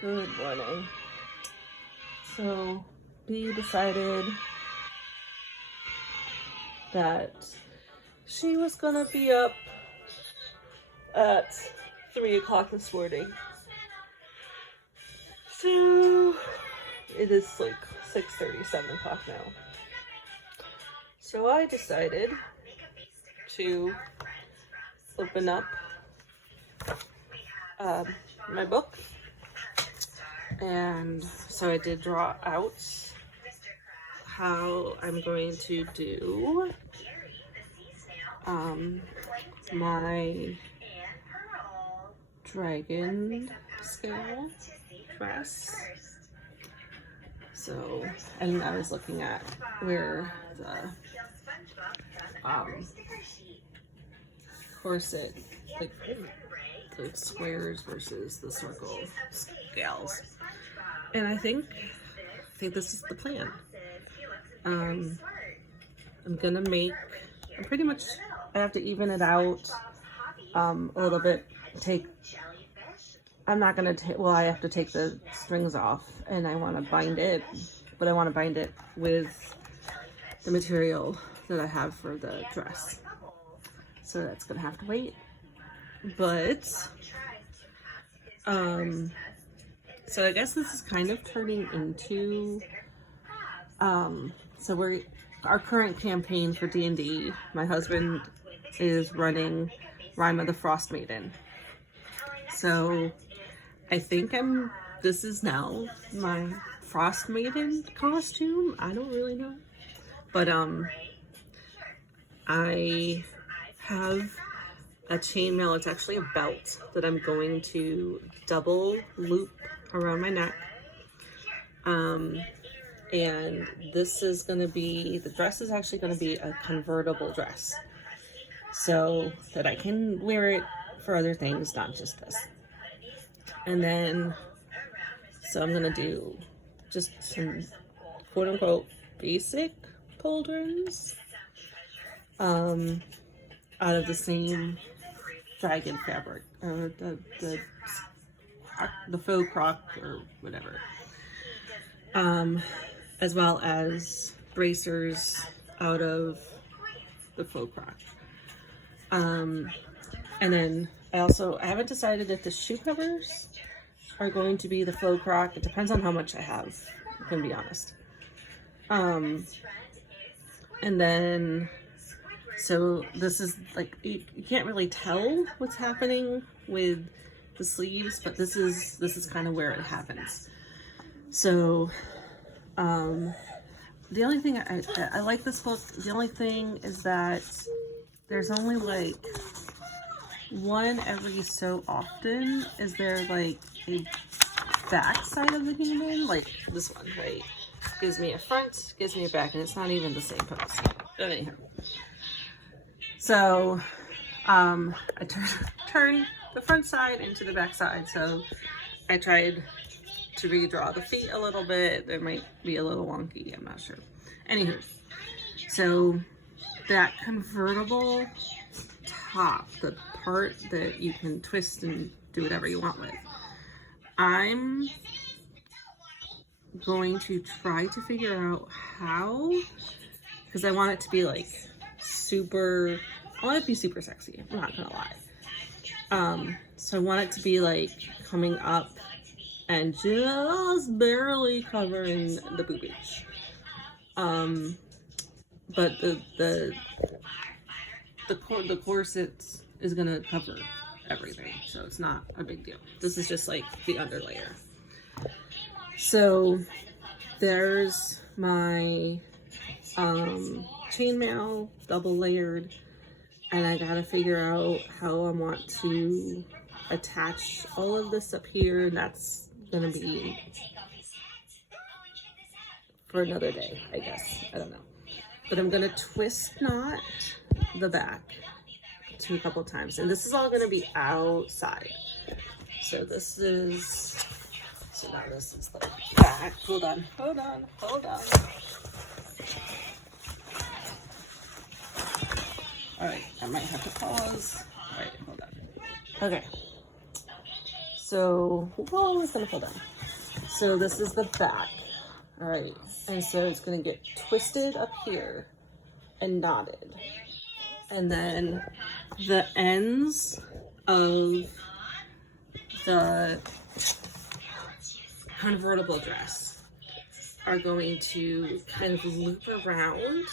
Good morning. So, B decided that she was gonna be up at 3 o'clock this morning. So, it is like 6:30, 7 o'clock now. So I decided to open up my book, and so I did draw out how I'm going to do my dragon scale dress. So, and I was looking at where the corset, like the squares versus the circle scales, and I think this is the plan. I'm pretty much, I have to even it out a little bit. I have to take the strings off, and I want to bind it, but I want to bind it with the material that I have for the dress. So that's gonna have to wait. But, so I guess this is kind of turning into, so our current campaign for D&D, my husband is running Rhime of the Frost Maiden. So I think this is now my Frost Maiden costume. I don't really know. But, I have a chainmail. It's actually a belt that I'm going to double loop around my neck. And this is going to be, the dress is actually going to be a convertible dress, so that I can wear it for other things, not just this. And then, so I'm going to do just some quote unquote basic pauldrons, out of the same dragon fabric, or the faux croc or whatever, as well as bracers out of the faux croc. And then I haven't decided if the shoe covers are going to be the faux croc. It depends on how much I have, I'm gonna be honest. And then, so this is like, you can't really tell what's happening with the sleeves, but this is kind of where it happens. So, the only thing I like this book, the only thing is that there's only like one every so often is there like a back side of the human, like this one, right? Gives me a front, gives me a back, and it's not even the same pose. But anyhow. So, I turned the front side into the back side, so I tried to redraw the feet a little bit. It might be a little wonky, I'm not sure. Anywho, so that convertible top, the part that you can twist and do whatever you want with, I'm going to try to figure out how, because I want it to be like super, I want it to be super sexy, I'm not gonna lie. So I want it to be like coming up and just barely covering the boobage. But the corset is gonna cover everything, so it's not a big deal. This is just like the underlayer. So there's my chainmail, double layered, and I gotta figure out how I want to attach all of this up here, and that's gonna be for another day, I guess. I don't know. But I'm gonna twist knot the back a couple times, and this is all gonna be outside. So this is, so now this is the back. Hold on. All right, I might have to pause. All right, hold on. Okay. So, whoa, it's gonna fall down. So this is the back, all right. And so it's gonna get twisted up here and knotted. And then the ends of the convertible dress are going to kind of loop around,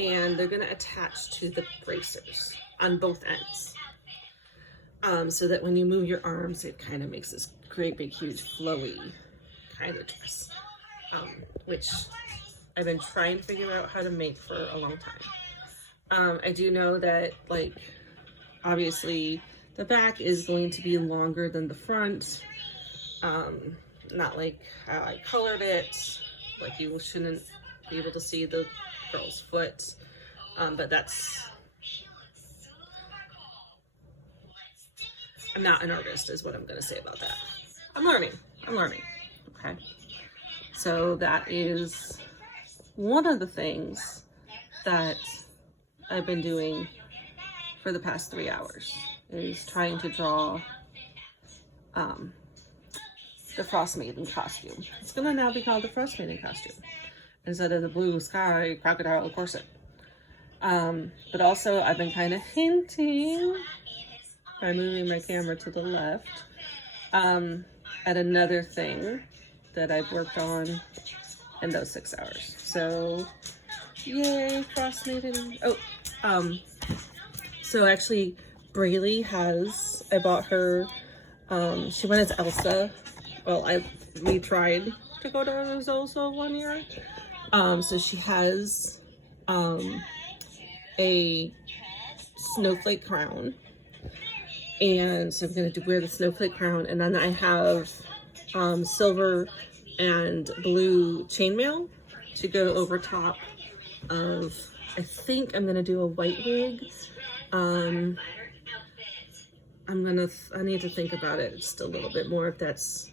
and they're going to attach to the bracers on both ends, so that when you move your arms, it kind of makes this great big huge flowy kind of dress, which I've been trying to figure out how to make for a long time. I do know that, like, obviously the back is going to be longer than the front, not like how I colored it, like you shouldn't be able to see the girl's foot, but I'm not an artist is what I'm gonna say about that. I'm learning, okay? So that is one of the things that I've been doing for the past 3 hours, is trying to draw the Frost Maiden costume. It's gonna now be called the Frost Maiden costume instead of the blue sky crocodile corset. But also I've been kind of hinting by moving my camera to the left at another thing that I've worked on in those 6 hours. So yay, Frost Maiden. So actually Braylee I bought her, she went as Elsa. Well, we tried to go to as Elsa 1 year. So she has a snowflake crown. And so I'm gonna wear the snowflake crown, and then I have silver and blue chainmail to go over top of, I think I'm gonna do a white wig. I need to think about it just a little bit more if that's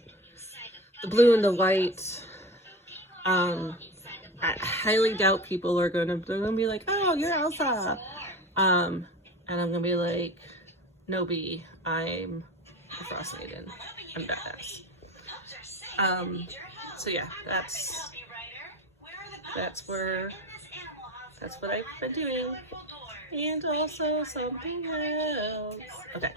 the blue and the white. I highly doubt people are they're gonna be like, oh, you're Elsa. And I'm gonna be like, no, I'm a Frost Maiden. I'm badass. So yeah, that's what I've been doing. And also something else. Okay.